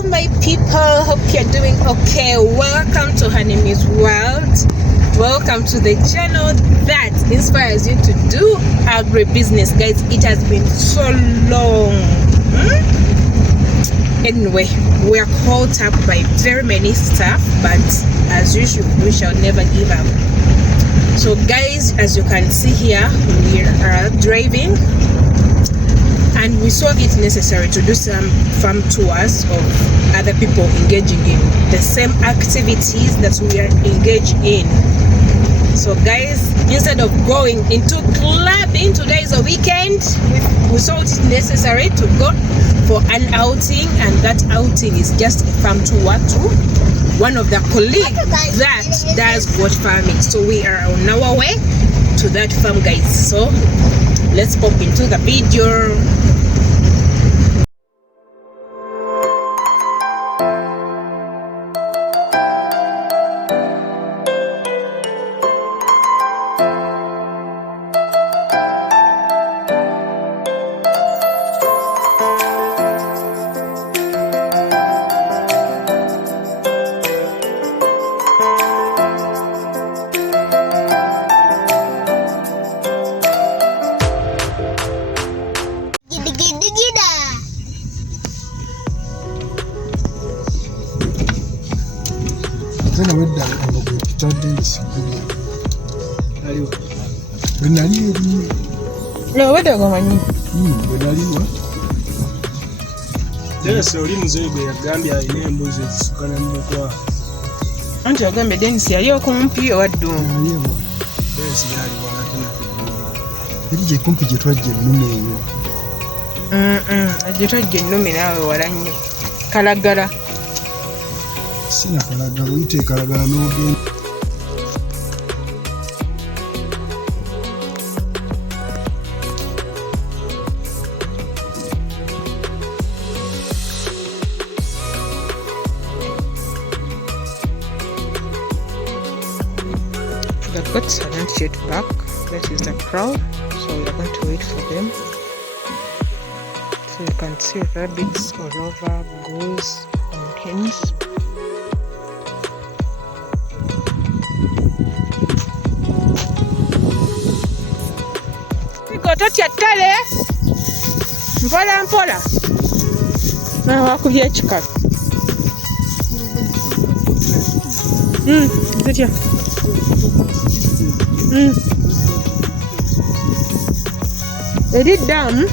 Hello my people, hope you're doing okay. Welcome to Her Name Is World. Welcome to the channel that inspires you to do agribusiness. Guys, it has been so long. Anyway, we are caught up by very many stuff, but as usual, we shall never give up. So guys, as you can see here, we are driving and we saw it necessary to do some farm tours of other people engaging in the same activities that we are engaged in. So guys, instead of going into clubbing, today is a weekend, we saw it necessary to go for an outing, and that outing is just a farm tour to one of the colleagues that does goat farming. So we are on our way to that farm, guys. So let's pop into the video. No, what do you want? Yes, oli muzebe yagambya ine embuzi zisukana mukwa. Anti yagambye Dennis yali okumpi owaddu. Dennis yali wala tena. Bije kumpi gye twajja ennume eyo. Gye twajja ennume naawe wala nnyo. Kalagala. Sina kalagala, uyite kalagala n'ogenda. The goats are not yet back. That is the crowd, so we are going to wait for them. So you can see rabbits all over, goats and hens. Totya ttale mpola mpola wakubye ekikalu zitya eri ddamu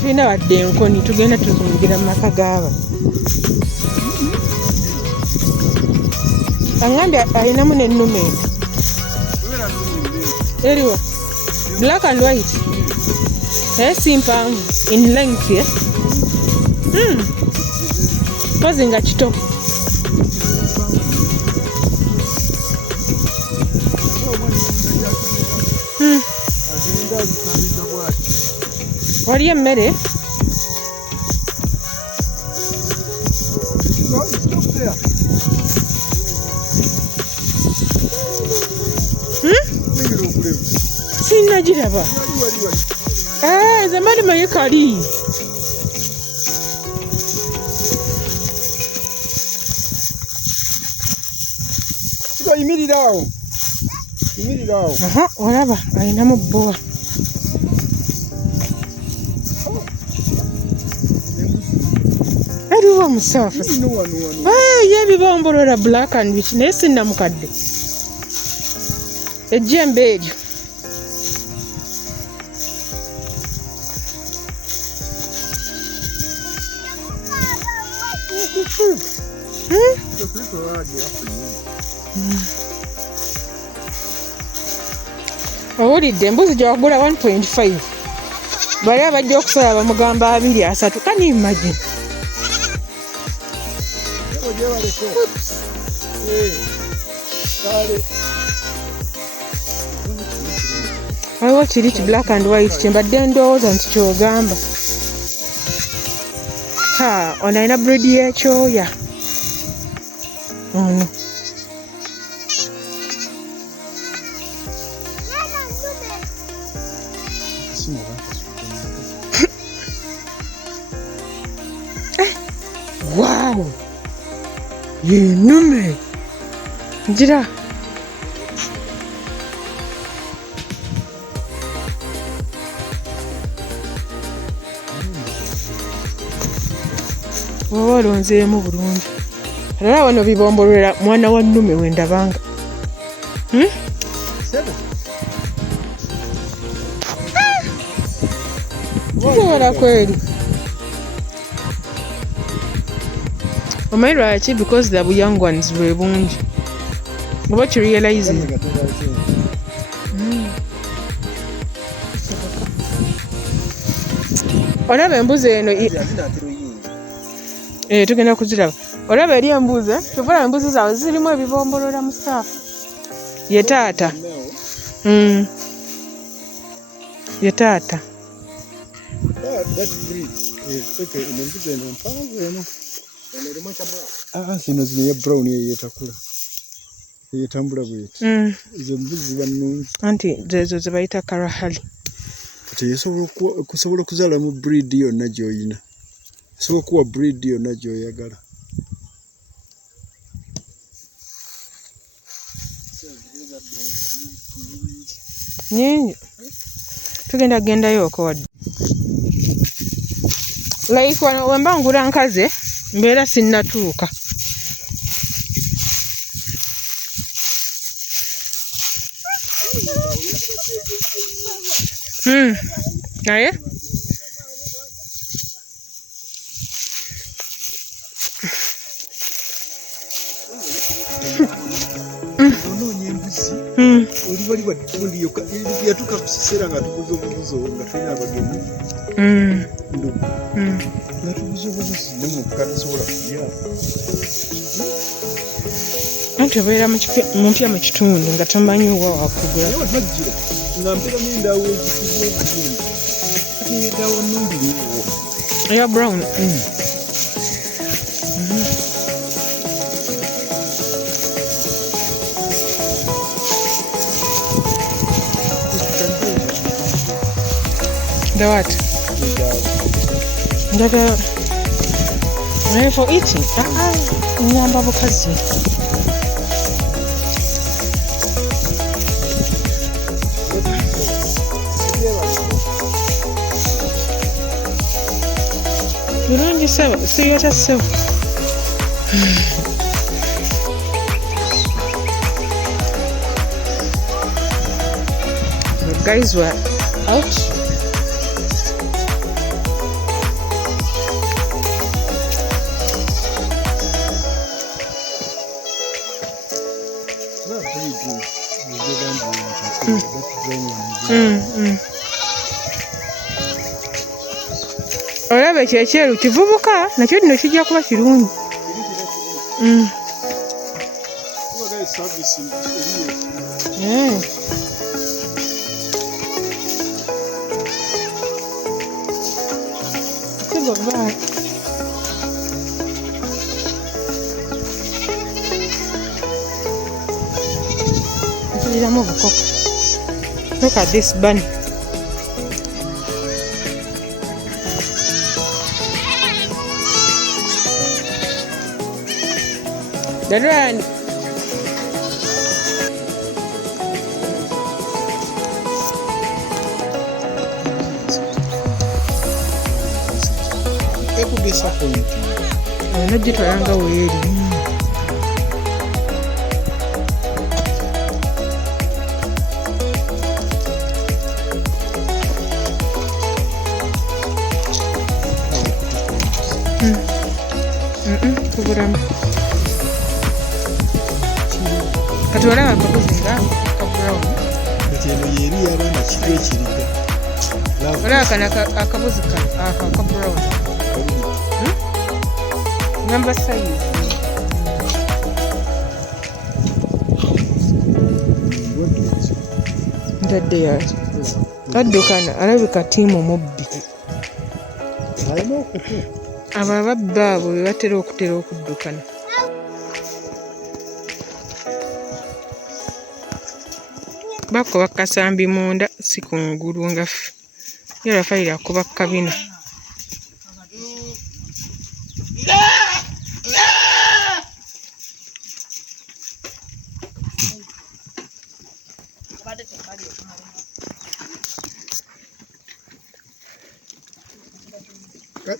tulina wadde enkoni tugenda tuzungira mu maka g'aba. Angambye alinamu n'ennume eriwo black and white si mpanvu in length pozi nga kito. Wali emmere? Sinnagiraba. Nze mbali maye kali. Siko yimirira awo. Yimirira awo. Olaba alinamu bbowa. Eriwo musaafu. Yebibombolola black and white naye sinnamukadde. Ejjembe eryo. Owulidde embuzi gyewagula 1.5 bali abajja okusala bamugamba 2-3. Can you imagine? Waliwo kiri ki black and white kyembadde ndowooza nti kyogamba. Ono alina breed y'ekyoya. Ennume. Njira. Oba olonzeemu bulungi. Era wano bibombolera mwana wa nnume we ndabanga. Kisobola kweri. Omanyi lwaki? Because the young ones bwe bungi. Oba kirealizing. Olaba embuzi eno tugenda kuziraba. Olaba eri embuzi, tuvola embuzi zaabwe zirimu ebibombolola mu saafu. Ye taata. Ye taata. Zino ya brown yeyetakula. Yeyetambula bweti. Izo mbuzi bannungi. Anti zezo ze bayita karahali. Kusobola okuzaala mu breed yonna gy'oyina. Sobola kuwa breed yonna gy'oyagala. Nyingi. Tugenda kugendayo wadde. Like wano wemba ngula nkaze mbeera sinnatuuka. Naye oli bali yatuuka ku kiseera nga tubuze obubuzo nga tulina abagenyi nga tubuze obubuzi nemuka tasobola kulya anti obeera mumpya mu kitundu nga tamanyi owa wakugula naye watwajjira nga mpeera n'endaawo ekikuba obulungi ate endaawo nnungi niwo eya brown. The what? The for eating. Nyamba bukazi. Bulungi sebo, siyota sebo. The guys were out. Olaba ekyeru kivubuka nakyo dino kijja kuba kirungi. Look at this bunny. The run. Nagitwalanga weeri. Kuburamu. Kati olaba akabuzi nga ka brown. Kati eno yeri y'abaana kitu ekiriga. Olaba kano akabuzi ka brown. Number size. Ntadde yaaki. Kaddukana alabika ttiimu mubbi. Abo ababbi abo be batera okuddukana. Bakuba kasambi munda si kungulu nga yera fayira kuba kabina.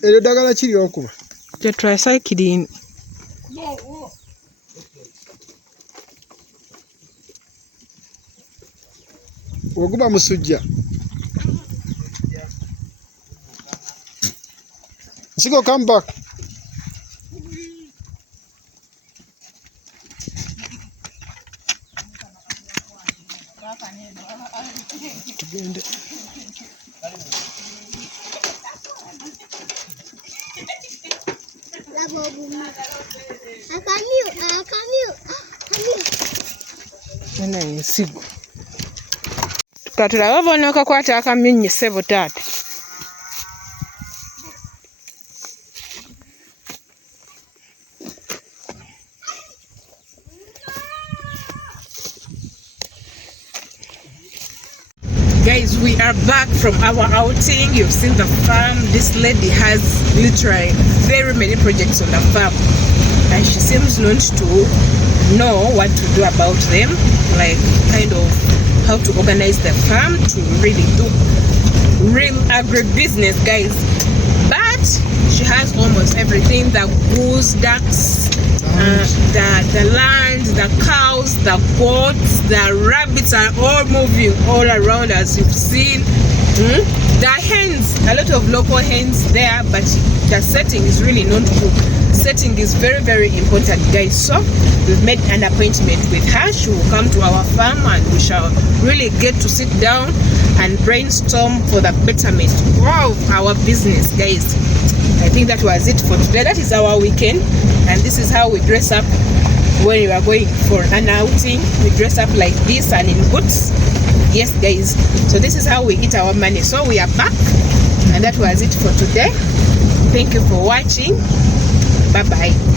Eryo ddagala kiri okuba? Tetracycline. Oguba musujja. Nsigo, come back. Tugende. Ena ensigo. Katulabe oba onookakwata akamyunyi ssebo taata. Guys, we are back from our outing. You've seen the farm. This lady has literally very many projects on the farm, and she seems not to know what to do about them, like kind of how to organize the farm to really do real agribusiness, guys. But she has almost everything: the goose, ducks, the land, the cows, the goats, the rabbits are all moving all around, as you've seen. The hens, a lot of local hens there, but the setting is really not good. Setting is very, very important, guys. So we've made an appointment with her. She will come to our farm and we shall really get to sit down and brainstorm for the betterment of our business, guys. I think that was it for today. That is our weekend, and this is how we dress up when we are going for an outing. We dress up like this and in boots. Yes, guys. So this is how we eat our money. So we are back, and that was it for today. Thank you for watching. Bye bye.